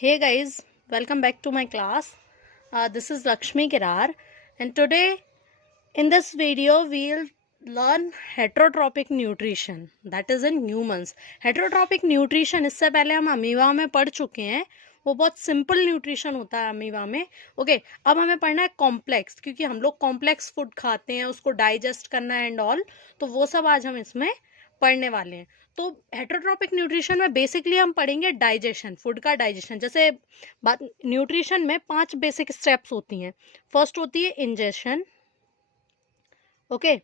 Hey guys, welcome back to my class. This is Lakshmi Kirar, and today in this video we'll learn heterotrophic nutrition, that is in humans. Heterotrophic nutrition इससे पहले हम amoeba में पढ़ चुके हैं. वो बहुत सिंपल न्यूट्रिशन होता है अमीबा में. ओके, अब हमें पढ़ना है कॉम्प्लेक्स, क्योंकि हम लोग कॉम्प्लेक्स फूड खाते हैं, उसको डाइजेस्ट करना है एंड ऑल. तो वो सब आज हम इसमें पढ़ने वाले हैं. तो हेटरोट्रॉपिक न्यूट्रिशन में बेसिकली हम पढ़ेंगे डाइजेशन, फूड का डाइजेशन. जैसे बात न्यूट्रिशन में 5 बेसिक स्टेप्स होती हैं. फर्स्ट होती है इंजेशन, ओके.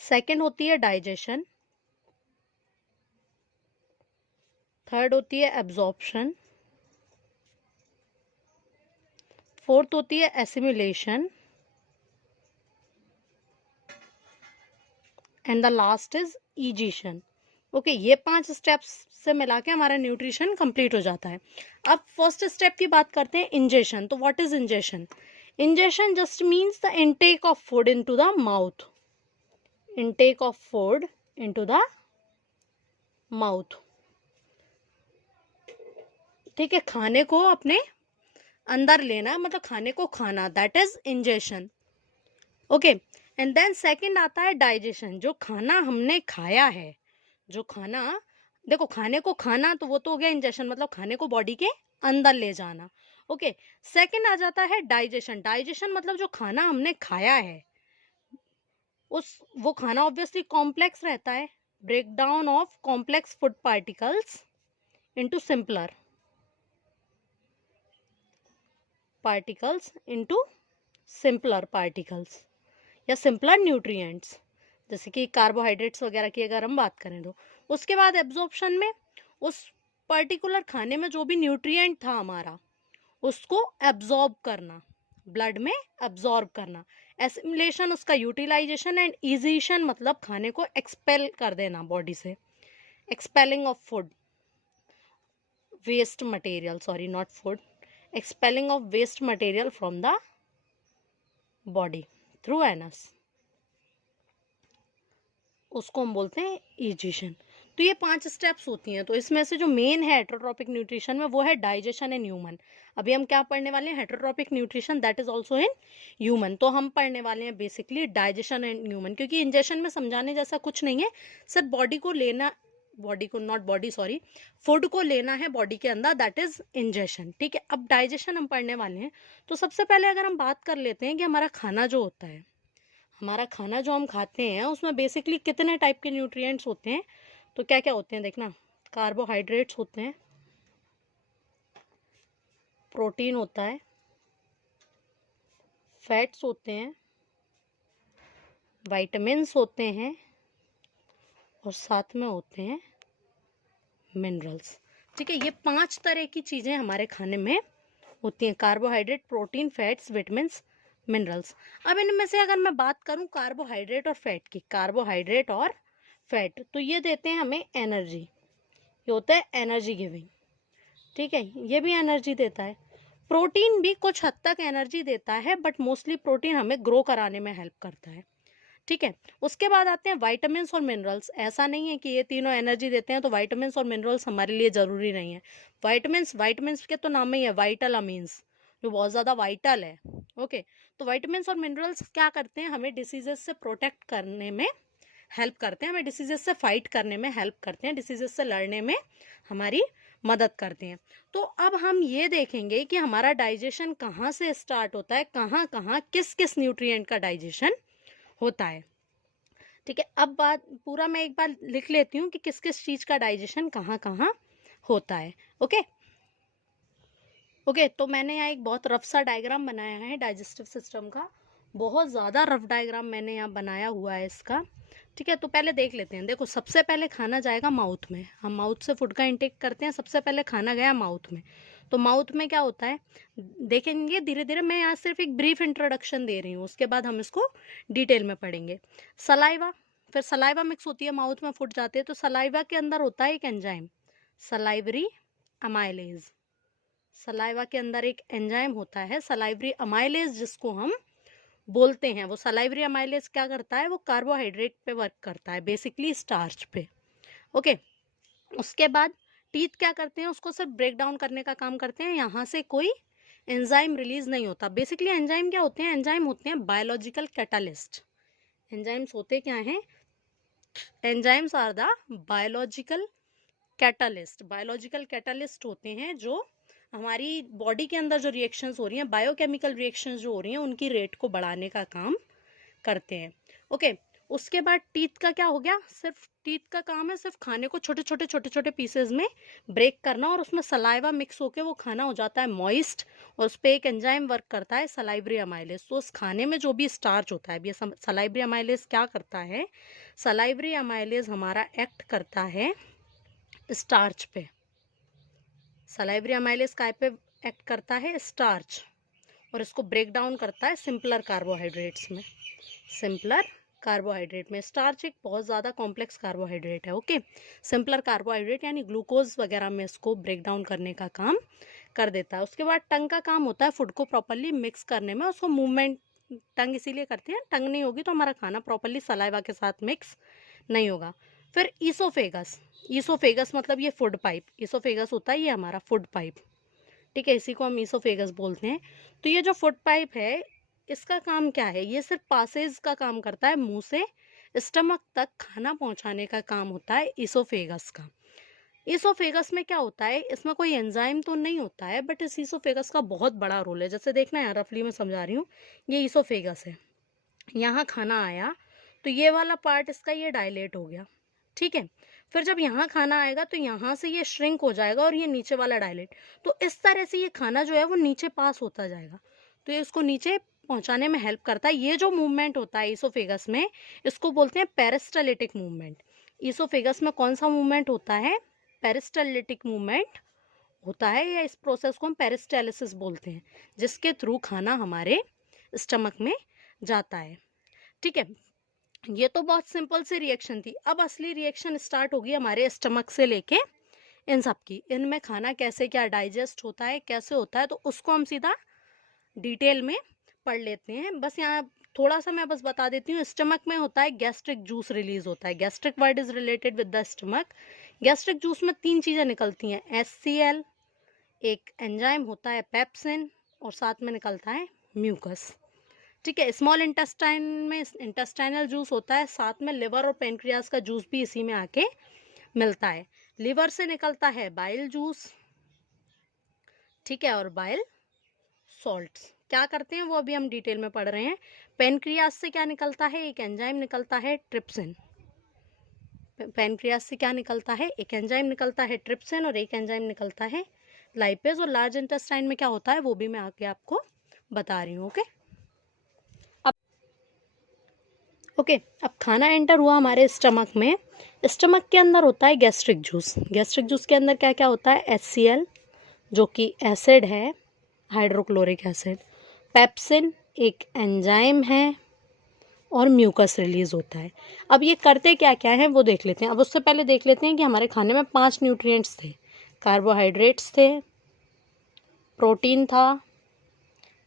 सेकंड होती है डाइजेशन. थर्ड होती है एब्जॉर्प्शन. फोर्थ होती है assimilation. And the last is egestion. Okay, ये 5 स्टेप्स से मिला के हमारा न्यूट्रिशन कंप्लीट हो जाता है. अब फर्स्ट स्टेप की बात करते हैं, इंजेशन. तो what is ingestion? Ingestion just means the intake of food into the mouth. Intake of food into the mouth. ठीक है, खाने को अपने अंदर लेना, मतलब खाने को खाना, that is ingestion. Okay, and then second आता है डाइजेशन. जो खाना हमने खाया है, जो खाना, देखो खाने को खाना तो वो तो हो गया इंजेशन, मतलब खाने को बॉडी के अंदर ले जाना. ओके, सेकंड आ जाता है डाइजेशन. डाइजेशन मतलब जो खाना हमने खाया है, वो खाना ऑब्वियसली कॉम्प्लेक्स रहता है. Break down of complex food particles into simpler particles into simpler particles या सिंपलर न्यूट्रिएंट्स, जैसे कि कार्बोहाइड्रेट्स वगैरह की अगर हम बात करें तो. उसके बाद एब्जॉर्प्शन में उस पर्टिकुलर खाने में जो भी न्यूट्रिएंट था हमारा, उसको एब्जॉर्ब करना, ब्लड में एब्जॉर्ब करना. एसिमिलेशन उसका यूटिलाइजेशन. एंड इजिशन मतलब खाने को एक्सपेल कर देना बॉडी से. Expelling of food, waste material, sorry not food, expelling of waste material from the body through anus, उसको हम बोलते हैं इजिशन. तो ये 5 स्टेप्स होती हैं. तो इसमें से जो मेन है हेटरोट्रॉपिक न्यूट्रिशन में, वो है डाइजेशन इन ह्यूमन. अभी हम क्या पढ़ने वाले हैं? Heterotrophic nutrition, that is also in human. तो हम पढ़ने वाले हैं बेसिकली डाइजेशन इन ह्यूमन, क्योंकि इंजेशन में समझाने जैसा कुछ नहीं है. सिर्फ बॉडी को लेना, बॉडी को नॉट बॉडी सॉरी, फूड को लेना है बॉडी के अंदर, दैट इज इंजेशन. ठीक है, अब डाइजेशन हम पढ़ने वाले हैं. तो सबसे पहले अगर हम बात कर लेते हैं कि हमारा खाना जो होता है, हमारा खाना जो हम खाते हैं, उसमें बेसिकली कितने टाइप के न्यूट्रिएंट्स होते हैं. तो क्या क्या होते हैं देखना. कार्बोहाइड्रेट्स होते हैं, प्रोटीन होता है, फैट्स होते हैं, विटामिन्स होते हैं, और साथ में होते हैं मिनरल्स. ठीक है, ये 5 तरह की चीज़ें हमारे खाने में होती हैं. Carbohydrate, protein, fats, vitamins, minerals. अब इनमें से अगर मैं बात करूं कार्बोहाइड्रेट और फैट की, कार्बोहाइड्रेट और फैट, तो ये देते हैं हमें एनर्जी. ये होता है एनर्जी गिविंग. ठीक है, ये भी एनर्जी देता है. प्रोटीन भी कुछ हद तक एनर्जी देता है, बट मोस्टली प्रोटीन हमें ग्रो कराने में हेल्प करता है. ठीक है, उसके बाद आते हैं विटामिन्स और मिनरल्स. ऐसा नहीं है कि ये तीनों एनर्जी देते हैं तो विटामिन्स और मिनरल्स हमारे लिए ज़रूरी नहीं है. विटामिन्स के तो नाम में ही है वाइटल अमीन्स, जो बहुत ज़्यादा वाइटल है. ओके, तो विटामिन्स और मिनरल्स क्या करते हैं? हमें डिसीजेस से प्रोटेक्ट करने में हेल्प करते हैं, हमें डिसीजेस से फाइट करने में हेल्प करते हैं, डिसीजेस से लड़ने में हमारी मदद करते हैं. तो अब हम ये देखेंगे कि हमारा डाइजेशन कहाँ से स्टार्ट होता है, कहाँ कहाँ किस किस न्यूट्रिएंट का डाइजेशन होता है. ठीक है, अब बात पूरा मैं एक बार लिख लेती हूँ कि किस किस चीज़ का डाइजेशन कहाँ कहाँ होता है. ओके ओके, तो मैंने यहाँ एक बहुत रफ सा डायग्राम बनाया है डाइजेस्टिव सिस्टम का. बहुत ज़्यादा रफ डायग्राम मैंने यहाँ बनाया हुआ है इसका. ठीक है, तो पहले देख लेते हैं. देखो, सबसे पहले खाना जाएगा माउथ में. हम माउथ से फूड का इंटेक करते हैं. सबसे पहले खाना गया माउथ में. तो माउथ में क्या होता है देखेंगे धीरे धीरे. मैं यहाँ सिर्फ एक ब्रीफ इंट्रोडक्शन दे रही हूँ, उसके बाद हम इसको डिटेल में पढ़ेंगे. सलाइवा, फिर सलाइवा मिक्स होती है माउथ में, फूड जाते हैं. तो सलाइवा के अंदर होता है एक एंजाइम, सलाइवरी अमाइलेज. सलाइवा के अंदर एक एंजाइम होता है सलाइवरी अमाइलेज, जिसको हम बोलते हैं. वो सलाइवरी अमाइलेज क्या करता है? वो कार्बोहाइड्रेट पे वर्क करता है, बेसिकली स्टार्च पे. ओके, उसके बाद टीथ क्या करते हैं, उसको सिर्फ ब्रेक डाउन करने का काम करते हैं, यहाँ से कोई एंजाइम रिलीज नहीं होता। बेसिकली एंजाइम क्या होते हैं, एंजाइम होते हैं बायोलॉजिकल कैटालिस्ट। एंजाइम्स होते क्या हैं, enzymes are the biological catalyst. Biological catalyst होते हैं जो हमारी बॉडी के अंदर जो रिएक्शंस हो रही हैं, बायोकेमिकल रिएक्शंस जो हो रही हैं, उनकी रेट को बढ़ाने का काम करते हैं। ओके, उसके बाद टीथ का क्या हो गया, सिर्फ टीथ का काम है सिर्फ खाने को छोटे छोटे पीसेस में ब्रेक करना, और उसमें सलाइवा मिक्स होके वो खाना हो जाता है मॉइस्ट, और उस पर एक एंजाइम वर्क करता है सलाइवरी अमाइलेज। तो उस खाने में जो भी स्टार्च होता है, ये सलाइवरी अमाइलेज क्या करता है, सलाइवरी अमाइलेज हमारा एक्ट करता है स्टार्च पे। सलाइवरी अमाइलेज काय पे एक्ट करता है, स्टार्च, और इसको ब्रेक डाउन करता है सिंपलर कार्बोहाइड्रेट्स में। सिंपलर कार्बोहाइड्रेट में स्टार्च एक बहुत ज़्यादा कॉम्प्लेक्स कार्बोहाइड्रेट है। ओके, सिंपलर कार्बोहाइड्रेट यानी ग्लूकोज वगैरह में इसको ब्रेक डाउन करने का काम कर देता है। उसके बाद टंग का काम होता है फूड को प्रॉपरली मिक्स करने में, उसको मूवमेंट टंग इसीलिए करते हैं, टंग नहीं होगी तो हमारा खाना प्रॉपरली सलाइवा के साथ मिक्स नहीं होगा। फिर ईसोफेगस, ईसोफेगस मतलब ये फूड पाइप, ईसोफेगस होता है ये हमारा फूड पाइप, ठीक है, इसी को हम ईसोफेगस बोलते हैं। तो ये जो फूड पाइप है, इसका काम क्या है, ये सिर्फ पासेज का काम करता है, मुंह से स्टमक तक खाना पहुंचाने का काम होता है ईसोफेगस का। ईसोफेगस में क्या होता है, इसमें कोई एंजाइम तो नहीं होता है, बट इस ईसोफेगस का बहुत बड़ा रोल है। जैसे देखना है, रफली मैं समझा रही हूँ, ये ईसोफेगस है, यहाँ खाना आया तो ये वाला पार्ट इसका ये डायलेट हो गया, ठीक है। फिर जब यहाँ खाना आएगा तो यहाँ से ये श्रिंक हो जाएगा और ये नीचे वाला डायलेट, तो इस तरह से ये खाना जो है वो नीचे पास होता जाएगा, तो ये इसको नीचे पहुंचाने में हेल्प करता है। ये जो मूवमेंट होता है ईसोफेगस में, इसको बोलते हैं पेरिस्टाल्टिक मूवमेंट। ईसोफेगस में कौन सा मूवमेंट होता है, पेरिस्टाल्टिक मूवमेंट होता है, या इस प्रोसेस को हम पेरिस्टालिसिस बोलते हैं, जिसके थ्रू खाना हमारे स्टमक में जाता है, ठीक है। ये तो बहुत सिंपल सी रिएक्शन थी। अब असली रिएक्शन स्टार्ट होगी हमारे स्टमक से लेके इन सब की, इनमें खाना कैसे क्या डाइजेस्ट होता है, कैसे होता है, तो उसको हम सीधा डिटेल में पढ़ लेते हैं। बस यहाँ थोड़ा सा मैं बस बता देती हूँ, स्टमक में होता है गैस्ट्रिक जूस रिलीज होता है। Gastric word is related with the stomach. Gastric juice में 3 चीजें निकलती हैं, HCl, एक एंजाइम होता है पेप्सिन, और साथ में निकलता है म्यूकस, ठीक है। स्मॉल इंटेस्टाइन में इंटेस्टाइनल जूस होता है, साथ में लिवर और पेनक्रियास का जूस भी इसी में आके मिलता है। लिवर से निकलता है बाइल जूस, ठीक है, और बाइल सॉल्ट्स क्या करते हैं वो अभी हम डिटेल में पढ़ रहे हैं। पेनक्रियास से क्या निकलता है, एक एंजाइम निकलता है ट्रिप्सिन। पेनक्रियास से क्या निकलता है, एक एंजाइम निकलता है ट्रिप्सिन, और एक एंजाइम निकलता है लाइपेज। और लार्ज इंटेस्टाइन में क्या होता है वो भी मैं आगे आपको बता रही हूँ। ओके, अब खाना एंटर हुआ हमारे स्टमक में। स्टमक के अंदर होता है गैस्ट्रिक जूस। गैस्ट्रिक जूस के अंदर क्या क्या होता है, HCl जो कि एसिड है, हाइड्रोक्लोरिक एसिड, पेप्सिन एक एंजाइम है, और म्यूकस रिलीज होता है। अब ये करते क्या क्या है वो देख लेते हैं। अब उससे पहले देख लेते हैं कि हमारे खाने में 5 न्यूट्रिएंट्स थे, कार्बोहाइड्रेट्स थे, प्रोटीन था,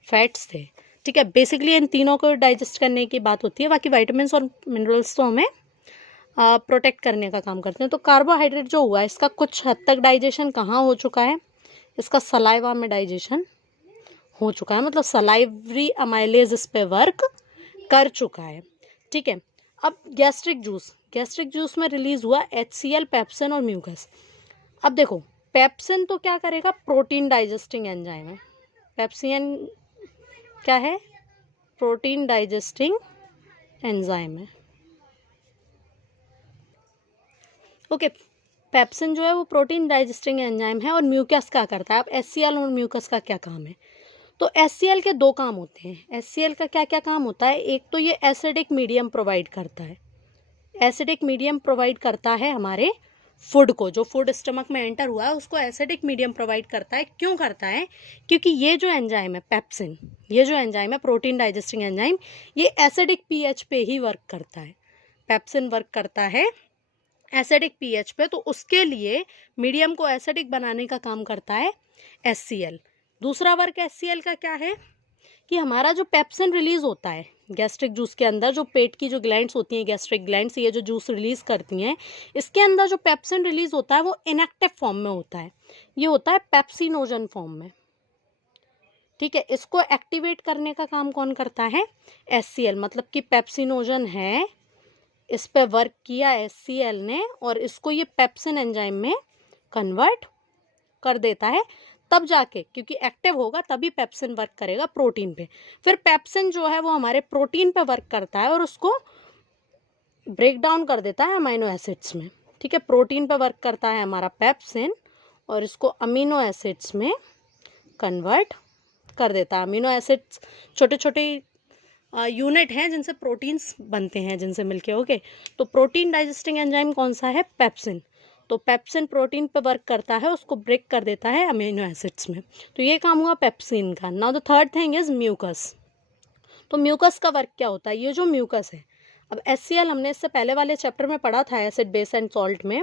फैट्स थे, ठीक है। बेसिकली इन तीनों को डाइजेस्ट करने की बात होती है, बाकी विटामिन्स और मिनरल्स तो हमें प्रोटेक्ट करने का काम करते हैं। तो कार्बोहाइड्रेट जो हुआ है, इसका कुछ हद तक डाइजेशन कहाँ हो चुका है, इसका सलाइवा में डाइजेशन हो चुका है, मतलब सलाइवरी अमाइलेज इस पे वर्क कर चुका है, ठीक है। अब गैस्ट्रिक जूस में रिलीज हुआ HCl, पेप्सिन और म्यूकस। अब देखो, पेप्सिन तो क्या करेगा, प्रोटीन डाइजेस्टिंग एंजाइम है। पेप्सिन क्या है, प्रोटीन डाइजेस्टिंग एंजाइम है, ओके। पेप्सिन जो है वो प्रोटीन डाइजेस्टिंग एंजाइम है। और म्यूकस क्या करता है, अब HCl और म्यूकस का क्या काम है, तो HCl के 2 काम होते हैं। HCl का क्या क्या काम होता है, एक तो ये एसिडिक मीडियम प्रोवाइड करता है, एसिडिक मीडियम प्रोवाइड करता है हमारे फूड को, जो फूड स्टमक में एंटर हुआ है उसको एसिडिक मीडियम प्रोवाइड करता है। क्यों करता है, क्योंकि ये जो एंजाइम है पेप्सिन, ये जो एंजाइम है प्रोटीन डाइजेस्टिंग एंजाइम, ये एसिडिक pH पे ही वर्क करता है। पेप्सिन वर्क करता है एसिडिक pH पे, तो उसके लिए मीडियम को एसिडिक बनाने का काम करता है HCl। दूसरा वर्क HCl का क्या है, कि हमारा जो पेप्सिन रिलीज होता है गैस्ट्रिक जूस के अंदर, जो पेट की जो ग्लैंड्स होती हैं, गैस्ट्रिक ग्लैंड्स, ये जो जूस रिलीज करती हैं, इसके अंदर जो पेप्सिन रिलीज होता है वो इनएक्टिव फॉर्म में होता है, ये होता है पेप्सिनोजन फॉर्म में। ठीक है, इसको एक्टिवेट करने का काम कौन करता है? HCl, मतलब कि पेप्सिनोजन है, इस पे वर्क किया HCl ने और इसको ये पेप्सिन एंजाइम में कन्वर्ट कर देता है, तब जाके, क्योंकि एक्टिव होगा तभी पेप्सिन वर्क करेगा प्रोटीन पे। फिर पेप्सिन जो है वो हमारे प्रोटीन पे वर्क करता है और उसको ब्रेक डाउन कर देता है अमीनो एसिड्स में। ठीक है, प्रोटीन पे वर्क करता है हमारा पेप्सिन और इसको अमीनो एसिड्स में कन्वर्ट कर देता है। अमीनो एसिड्स छोटे छोटे यूनिट हैं जिनसे प्रोटीन्स बनते हैं, जिनसे मिलके। ओके, तो प्रोटीन डाइजेस्टिंग एंजाइम कौन सा है? पेप्सिन। तो पेप्सिन प्रोटीन पे वर्क करता है, उसको ब्रेक कर देता है अमीनो एसिड्स में। तो ये काम हुआ पेप्सिन का। Now the third thing is mucus. तो म्यूकस का वर्क क्या होता है? ये जो म्यूकस है, अब HCl हमने इससे पहले वाले चैप्टर में पढ़ा था, एसिड बेस एंड सॉल्ट में।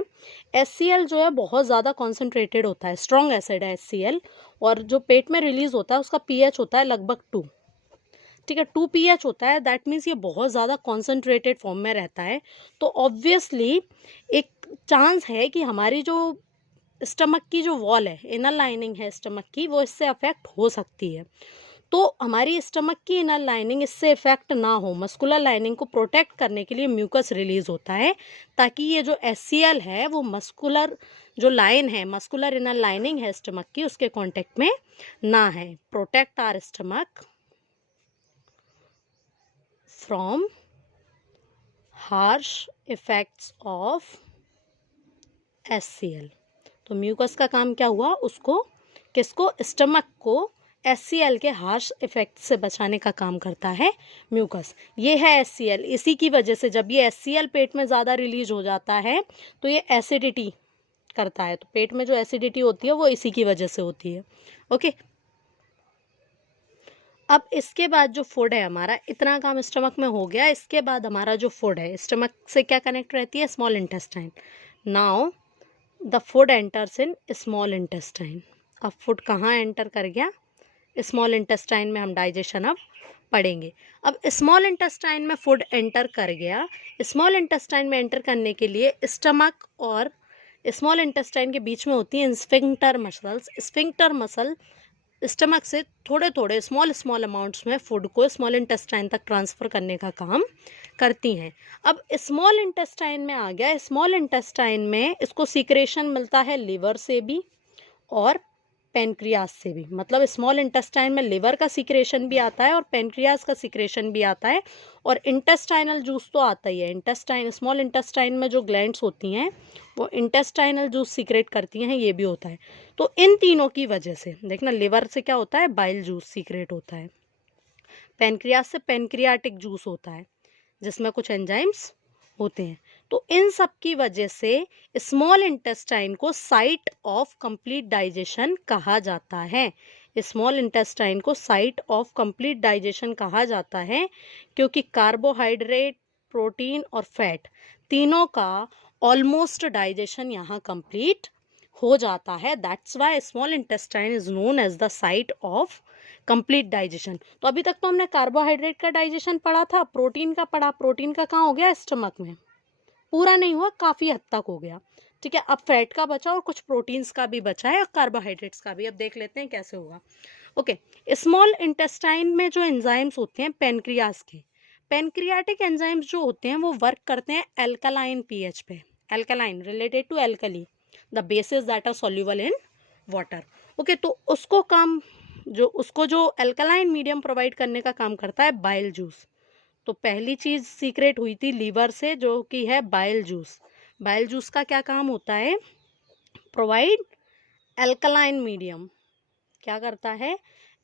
HCl जो है बहुत ज़्यादा कॉन्सेंट्रेटेड होता है, स्ट्रॉन्ग एसिड है HCl, और जो पेट में रिलीज होता है उसका pH होता है लगभग 2। ठीक है, 2 pH होता है, दैट मीन्स ये बहुत ज़्यादा कॉन्सेंट्रेटेड फॉर्म में रहता है। तो ऑब्वियसली एक चांस है कि हमारी जो स्टमक की जो वॉल है, इनर लाइनिंग है स्टमक की, वो इससे अफेक्ट हो सकती है। तो हमारी स्टमक की इनर लाइनिंग इससे इफेक्ट ना हो, मस्कुलर लाइनिंग को प्रोटेक्ट करने के लिए म्यूकस रिलीज होता है, ताकि ये जो HCl है वो मस्कुलर जो लाइन है, मस्कुलर इनर लाइनिंग है स्टमक की, उसके कांटेक्ट में ना है। Protect our stomach from harsh effects of HCl। तो म्यूकस का काम क्या हुआ? उसको, किसको? स्टमक को HCl के हार्श इफेक्ट से बचाने का काम करता है म्यूकस। ये है HCl। इसी की वजह से जब ये HCl पेट में ज़्यादा रिलीज हो जाता है तो ये एसिडिटी करता है। तो पेट में जो एसिडिटी होती है वो इसी की वजह से होती है। ओके, अब इसके बाद जो फूड है हमारा, इतना काम स्टमक में हो गया। इसके बाद हमारा जो फूड है, स्टमक से क्या कनेक्ट रहती है? Small intestine. Now the food enters in small intestine. अब फूड कहाँ एंटर कर गया? स्मॉल इंटेस्टाइन में हम डाइजेशन अब पढ़ेंगे। अब स्मॉल इंटेस्टाइन में फूड एंटर कर गया। स्मॉल इंटेस्टाइन में एंटर करने के लिए स्टमक और स्मॉल इंटेस्टाइन के बीच में होती हैं sphincter muscles. Sphincter muscle stomach से थोड़े थोड़े स्मॉल अमाउंट्स में फूड को स्मॉल इंटेस्टाइन तक ट्रांसफ़र करने का काम करती हैं। अब स्मॉल इंटेस्टाइन में आ गया। स्मॉल इंटेस्टाइन में इसको सीक्रेशन मिलता है लिवर से भी और पेनक्रियास से भी। मतलब स्मॉल इंटेस्टाइन में लिवर का सीक्रेशन भी आता है और पेनक्रियास का सीक्रेशन भी आता है, और इंटेस्टाइनल जूस तो आता ही है। इंटेस्टाइन, स्मॉल इंटेस्टाइन में जो ग्लैंड्स होती हैं वो इंटेस्टाइनल जूस सीक्रेट करती हैं, ये भी होता है। तो इन तीनों की वजह से देखना, लिवर से क्या होता है? बाइल जूस सीक्रेट होता है। पेनक्रियास से पेनक्रियाटिक जूस होता है जिसमें कुछ एंजाइम्स होते हैं। तो इन सब की वजह से स्मॉल इंटेस्टाइन को साइट ऑफ कंप्लीट डाइजेशन कहा जाता है। स्मॉल इंटेस्टाइन को साइट ऑफ कंप्लीट डाइजेशन कहा जाता है क्योंकि कार्बोहाइड्रेट, प्रोटीन और फैट तीनों का ऑलमोस्ट डाइजेशन यहाँ कंप्लीट हो जाता है। That's why small intestine is known as the site of complete digestion. तो अभी तक तो हमने कार्बोहाइड्रेट का डाइजेशन पढ़ा था, प्रोटीन का पढ़ा। प्रोटीन का कहाँ हो गया? स्टमक में। पूरा नहीं हुआ, काफ़ी हद तक हो गया। ठीक है, अब फैट का बचा और कुछ प्रोटीन्स का भी बचा है और कार्बोहाइड्रेट्स का भी। अब देख लेते हैं कैसे होगा। ओके, स्मॉल इंटेस्टाइन में जो एंजाइम्स होते हैं पेनक्रियास के, पेनक्रियाटिक एंजाइम्स जो होते हैं वो वर्क करते हैं एल्कलाइन पीएच पे। Alkaline related to alkali, the basis that are soluble in water. Okay, तो उसको जो एल्कलाइन मीडियम प्रोवाइड करने का काम करता है बाइल जूस। तो पहली चीज सीक्रेट हुई थी लीवर से, जो कि है बाइल जूस। बाइल जूस का क्या काम होता है? Provide alkaline medium. क्या करता है?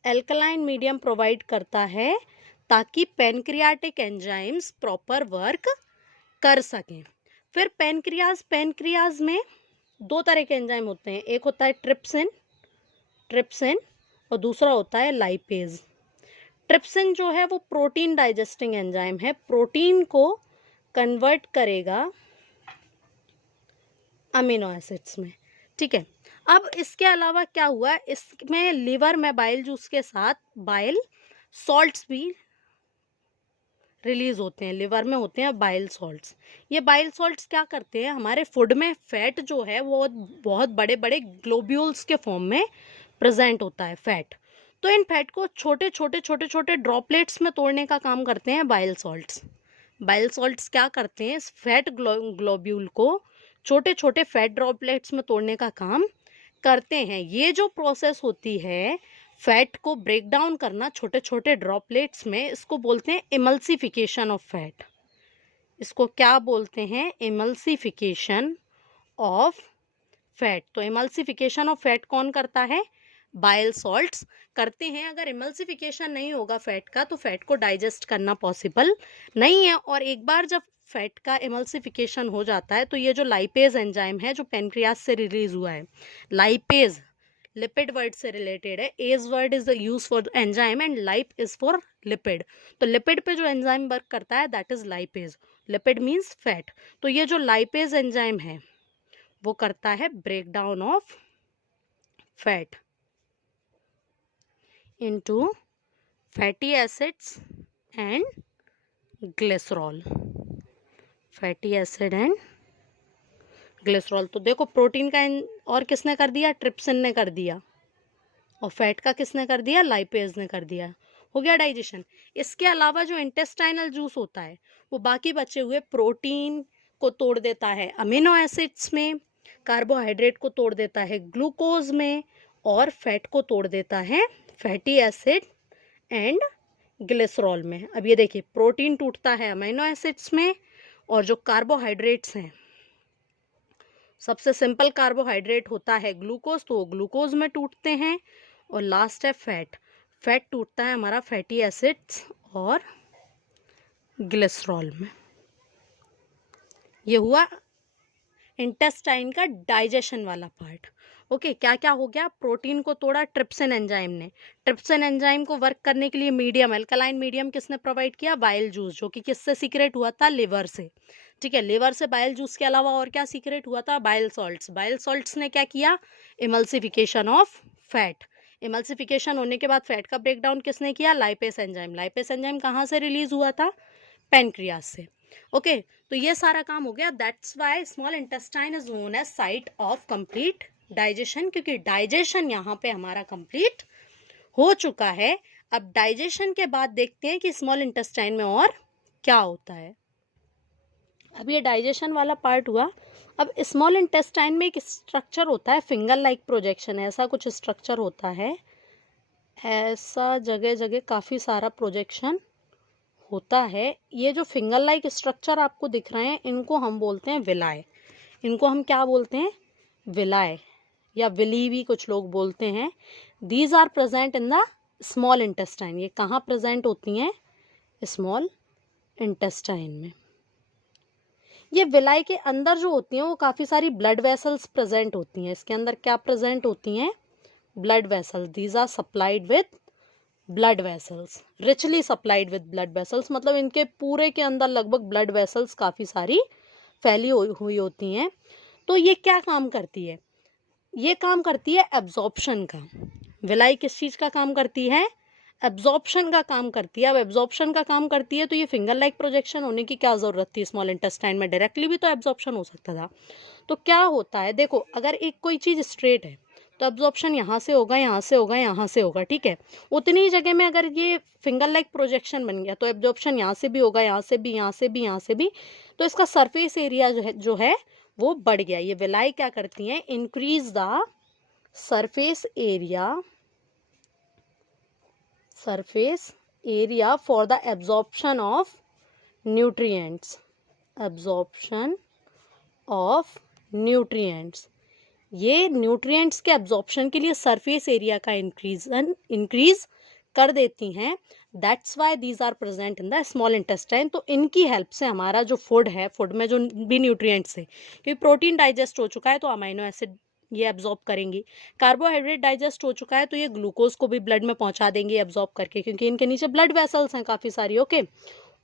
एल्कलाइन मीडियम प्रोवाइड करता है ताकि पेनक्रियाटिक एंजाइम्स प्रॉपर वर्क कर सकें। फिर पेनक्रियाज में दो तरह के एंजाइम होते हैं। एक होता है ट्रिप्सिन और दूसरा होता है लाइपेज। ट्रिप्सिन जो है वो प्रोटीन डाइजेस्टिंग एंजाइम है, प्रोटीन को कन्वर्ट करेगा अमीनो एसिड्स में। ठीक है, अब इसके अलावा क्या हुआ? इसमें लिवर में बाइल जूस के साथ बाइल सॉल्ट्स भी रिलीज होते हैं, लिवर में होते हैं बाइल सॉल्ट्स। ये बाइल सॉल्ट्स क्या करते हैं, हमारे फूड में फैट जो है वो बहुत बड़े बड़े ग्लोब्यूल्स के फॉर्म में प्रेजेंट होता है फैट। तो इन फैट को छोटे छोटे छोटे छोटे ड्रॉपलेट्स में तोड़ने का काम करते हैं बाइल सॉल्ट्स। बाइल सॉल्ट्स क्या करते हैं, इस फैट ग्लोब्यूल को छोटे छोटे फैट ड्रॉपलेट्स में तोड़ने का काम करते हैं। ये जो प्रोसेस होती है फैट को ब्रेक डाउन करना छोटे छोटे ड्रॉपलेट्स में, इसको बोलते हैं इमल्सिफिकेशन ऑफ फैट। इसको क्या बोलते हैं, इमल्सिफिकेशन ऑफ फैट। तो इमल्सिफिकेशन ऑफ फैट कौन करता है, बाइल सॉल्ट्स करते हैं। अगर इमल्सिफिकेशन नहीं होगा फैट का तो फैट को डाइजेस्ट करना पॉसिबल नहीं है। और एक बार जब फैट का इमल्सिफिकेशन हो जाता है तो ये जो लाइपेज एंजाइम है जो पेनक्रियास से रिलीज हुआ है, लाइपेज लिपिड वर्ड से रिलेटेड है, as word is the use for enzyme and lip is for lipid. तो लिपिड पे जो एंजाइम वर्क करता है that is lipase, lipid means fat. तो ये जो लाइपेज एंजाइम है वो करता है break down of fat into fatty acids and glycerol, fatty acid and glycerol. तो देखो प्रोटीन का और किसने कर दिया, ट्रिप्सिन ने कर दिया, और फैट का किसने कर दिया, लाइपेज ने कर दिया। हो गया डाइजेशन। इसके अलावा जो इंटेस्टाइनल जूस होता है वो बाकी बचे हुए प्रोटीन को तोड़ देता है अमीनो एसिड्स में, कार्बोहाइड्रेट को तोड़ देता है ग्लूकोज में, और फैट को तोड़ देता है फैटी एसिड एंड ग्लिसरॉल में। अब ये देखिए प्रोटीन टूटता है अमीनो एसिड्स में, और जो कार्बोहाइड्रेट्स हैं, सबसे सिंपल कार्बोहाइड्रेट होता है ग्लूकोज, तो वो ग्लूकोज में टूटते हैं। और लास्ट है फैट, फैट टूटता है हमारा फैटी एसिड्स और ग्लिसरॉल में। ये हुआ इंटेस्टाइन का डाइजेशन वाला पार्ट। ओके, क्या क्या हो गया, प्रोटीन को तोड़ा ट्रिप्सिन एंजाइम ने, ट्रिप्सिन एंजाइम को वर्क करने के लिए मीडियम, अल्कलाइन मीडियम किसने प्रोवाइड किया, बाइल जूस, जो कि किससे सीक्रेट हुआ था, लिवर से। ठीक है, लिवर से बाइल जूस के अलावा और क्या सीक्रेट हुआ था, बाइल सॉल्ट्स। बाइल सॉल्ट्स ने क्या किया, इमल्सिफिकेशन ऑफ फैट। इमल्सिफिकेशन होने के बाद फैट का ब्रेक डाउन किसने किया, लाइपेस एंजाइम। लाइपेस एंजाइम कहाँ से रिलीज हुआ था, पेनक्रियास से। ओके, तो ये सारा काम हो गया। That's why small intestine is known as site of complete digestion, क्योंकि डाइजेशन यहाँ पे हमारा कंप्लीट हो चुका है। अब डाइजेशन के बाद देखते हैं कि स्मॉल इंटेस्टाइन में और क्या होता है। अब ये डाइजेशन वाला पार्ट हुआ। अब स्मॉल इंटेस्टाइन में एक स्ट्रक्चर होता है फिंगर लाइक प्रोजेक्शन, ऐसा कुछ स्ट्रक्चर होता है, ऐसा जगह जगह काफ़ी सारा प्रोजेक्शन होता है। ये जो फिंगर लाइक स्ट्रक्चर आपको दिख रहे हैं इनको हम बोलते हैं विलाय। इनको हम क्या बोलते हैं, विलाय या विली भी कुछ लोग बोलते हैं। These are present in the small intestine. ये कहाँ प्रेजेंट होती हैं, स्मॉल इंटेस्टाइन में। ये विलाय के अंदर जो होती हैं वो काफ़ी सारी ब्लड वेसल्स प्रेजेंट होती हैं। इसके अंदर क्या प्रेजेंट होती हैं, blood vessels. These are supplied with blood vessels, richly supplied with blood vessels, मतलब इनके पूरे के अंदर लगभग ब्लड वेसल्स काफ़ी सारी फैली हुई होती हैं। तो ये क्या काम करती है, ये काम करती है एब्जॉर्प्शन का। विलाई किस चीज़ का काम करती है, एब्जॉर्प्शन का काम करती है। अब एब्जॉर्प्शन का काम करती है तो ये फिंगर लाइक प्रोजेक्शन होने की क्या ज़रूरत थी, स्मॉल इंटेस्टाइन में डायरेक्टली भी तो एब्जॉर्प्शन हो सकता था। तो क्या होता है, देखो अगर एक कोई चीज़ स्ट्रेट है तो एब्जॉर्प्शन यहाँ से होगा, यहाँ से होगा, यहाँ से होगा, ठीक है। उतनी ही जगह में अगर ये फिंगर लाइक प्रोजेक्शन बन गया तो एब्जॉर्प्शन यहाँ से भी होगा, यहाँ से भी, यहाँ से भी, यहाँ से भी। तो इसका सरफेस एरिया जो है वो बढ़ गया। ये विलाई क्या करती हैं, increase the surface area for the absorption of nutrients, absorption of nutrients. ये न्यूट्रिएंट्स के एब्जॉर्प्शन के लिए सरफेस एरिया का इंक्रीज कर देती हैं। That's why these are present in the small intestine. तो इनकी हेल्प से हमारा जो फूड है, फूड में जो भी न्यूट्रिएंट्स है, क्योंकि प्रोटीन डाइजेस्ट हो चुका है तो अमाइनो एसिड ये एब्जॉर्ब करेंगी, कार्बोहाइड्रेट डाइजेस्ट हो चुका है तो ये ग्लूकोज को भी ब्लड में पहुंचा देंगे एब्जॉर्ब करके, क्योंकि इनके नीचे ब्लड वेसल्स हैं काफ़ी सारी। ओके,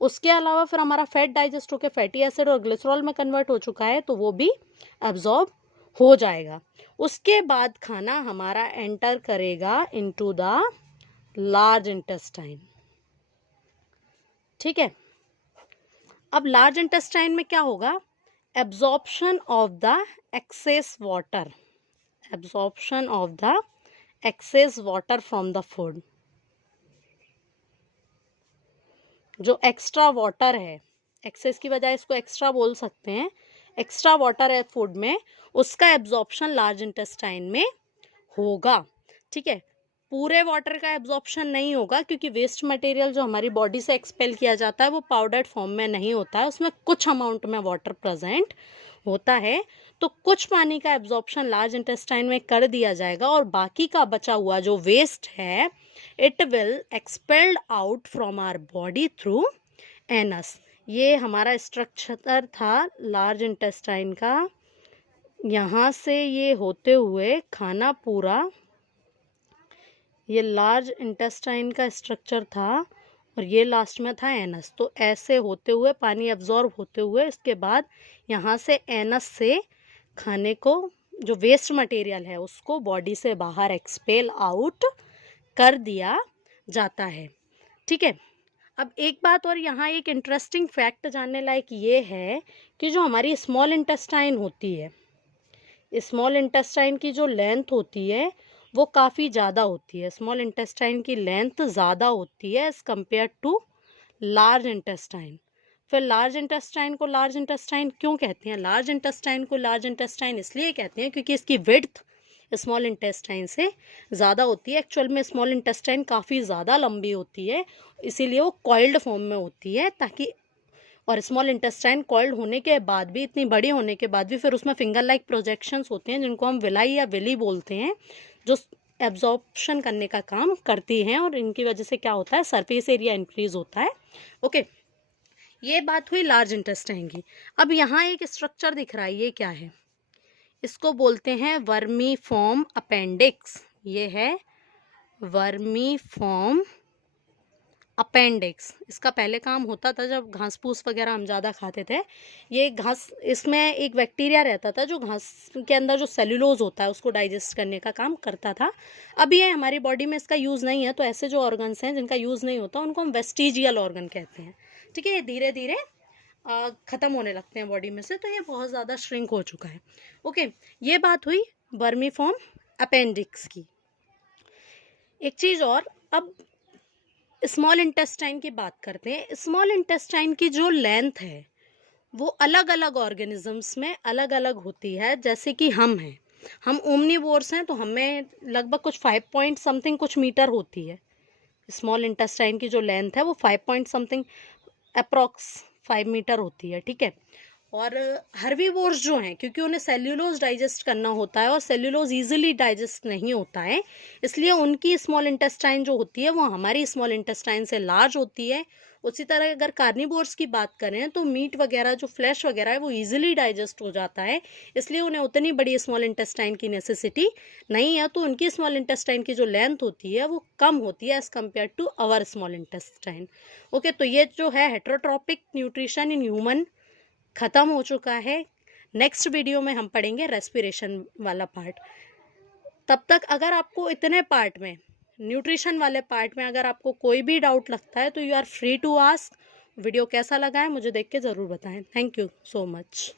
उसके अलावा फिर हमारा फैट डाइजेस्ट होकर फैटी एसिड और ग्लिसरॉल में कन्वर्ट हो चुका है तो वो भी एब्जॉर्ब हो जाएगा। उसके बाद खाना हमारा एंटर करेगा इनटू द लार्ज इंटेस्टाइन। ठीक है। अब लार्ज इंटेस्टाइन में क्या होगा, absorption of the excess water, absorption of the excess water from the food, जो एक्स्ट्रा वाटर है, एक्सेस की बजाय इसको एक्स्ट्रा बोल सकते हैं, एक्स्ट्रा वाटर है फूड में, उसका एब्जॉर्प्शन लार्ज इंटेस्टाइन में होगा। ठीक है, पूरे वाटर का एब्जॉर्प्शन नहीं होगा क्योंकि वेस्ट मटेरियल जो हमारी बॉडी से एक्सपेल किया जाता है वो पाउडर्ड फॉर्म में नहीं होता है, उसमें कुछ अमाउंट में वाटर प्रेजेंट होता है। तो कुछ पानी का एब्जॉर्प्शन लार्ज इंटेस्टाइन में कर दिया जाएगा और बाकी का बचा हुआ जो वेस्ट है it will expelled out from our body through anus. ये हमारा स्ट्रक्चर था लार्ज इंटेस्टाइन का, यहाँ से ये होते हुए खाना पूरा, ये लार्ज इंटेस्टाइन का स्ट्रक्चर था और ये लास्ट में था एनस। तो ऐसे होते हुए पानी एब्जॉर्ब होते हुए इसके बाद यहाँ से एनस से खाने को जो वेस्ट मटेरियल है उसको बॉडी से बाहर एक्सपेल आउट कर दिया जाता है। ठीक है, अब एक बात और यहाँ एक इंटरेस्टिंग फैक्ट जानने लायक ये है कि जो हमारी स्मॉल इंटेस्टाइन होती है, स्मॉल इंटेस्टाइन की जो लेंथ होती है वो काफ़ी ज़्यादा होती है, स्मॉल इंटेस्टाइन की लेंथ ज़्यादा होती है as compare to large intestine. फिर लार्ज इंटेस्टाइन को लार्ज इंटेस्टाइन क्यों कहते हैं, लार्ज इंटेस्टाइन को लार्ज इंटेस्टाइन इसलिए कहते हैं क्योंकि इसकी विड्थ स्मॉल इंटेस्टाइन से ज़्यादा होती है। एक्चुअल में स्मॉल इंटेस्टाइन काफ़ी ज़्यादा लंबी होती है, इसीलिए वो कॉइल्ड फॉर्म में होती है, ताकि और स्मॉल इंटेस्टाइन कॉइल्ड होने के बाद भी, इतनी बड़ी होने के बाद भी, फिर उसमें फिंगर लाइक प्रोजेक्शंस होते हैं जिनको हम विलाई या विली बोलते हैं, जो एब्जॉर्प्शन करने का काम करती हैं और इनकी वजह से क्या होता है, सरफेस एरिया इंक्रीज होता है। ओके, ये बात हुई लार्ज इंटेस्टाइन की। अब यहाँ एक स्ट्रक्चर दिख रहा है, ये क्या है, इसको बोलते हैं वर्मीफॉर्म अपेंडिक्स। ये है वर्मीफॉर्म अपेंडिक्स। इसका पहले काम होता था जब घास फूस वगैरह हम ज़्यादा खाते थे, ये घास, इसमें एक बैक्टीरिया रहता था जो घास के अंदर जो सेल्यूलोज होता है उसको डाइजेस्ट करने का काम करता था। अब ये हमारी बॉडी में इसका यूज़ नहीं है, तो ऐसे जो ऑर्गन्स हैं जिनका यूज़ नहीं होता उनको हम वेस्टिजियल ऑर्गन कहते हैं। ठीक है, ये धीरे धीरे ख़त्म होने लगते हैं बॉडी में से, तो ये बहुत ज़्यादा श्रिंक हो चुका है। ओके, ये बात हुई वर्मीफॉर्म अपेंडिक्स की। एक चीज़ और, अब स्मॉल इंटेस्टाइन की बात करते हैं। स्मॉल इंटेस्टाइन की जो लेंथ है वो अलग अलग ऑर्गेनिजम्स में अलग अलग होती है। जैसे कि हम हैं, हम ओमनीवोर्स हैं, तो हमें लगभग कुछ 5 पॉइंट समथिंग कुछ मीटर होती है। स्मॉल इंटेस्टाइन की जो लेंथ है वो 5 पॉइंट समथिंग अप्रॉक्स 5 मीटर होती है। ठीक है, और हर्बीवोर्स जो हैं, क्योंकि उन्हें सेल्यूलोज डाइजेस्ट करना होता है और सेल्यूलोज इजीली डाइजेस्ट नहीं होता है, इसलिए उनकी स्मॉल इंटेस्टाइन जो होती है वो हमारी स्मॉल इंटेस्टाइन से लार्ज होती है। उसी तरह अगर कार्निवोर्स की बात करें तो मीट वगैरह जो फ्लैश वगैरह है वो इजीली डाइजेस्ट हो जाता है, इसलिए उन्हें उतनी बड़ी स्मॉल इंटेस्टाइन की नेसेसिटी नहीं है। तो उनकी स्मॉल इंटेस्टाइन की जो लेंथ होती है वो कम होती है as compare to our small intestine. Okay, तो ये जो है हेटेरोट्रॉपिक न्यूट्रिशन इन ह्यूमन ख़त्म हो चुका है। नेक्स्ट वीडियो में हम पढ़ेंगे रेस्पिरेशन वाला पार्ट। तब तक अगर आपको इतने पार्ट में, न्यूट्रिशन वाले पार्ट में अगर आपको कोई भी डाउट लगता है तो you are free to ask. Video कैसा लगा है मुझे देख के ज़रूर बताएं। Thank you so much.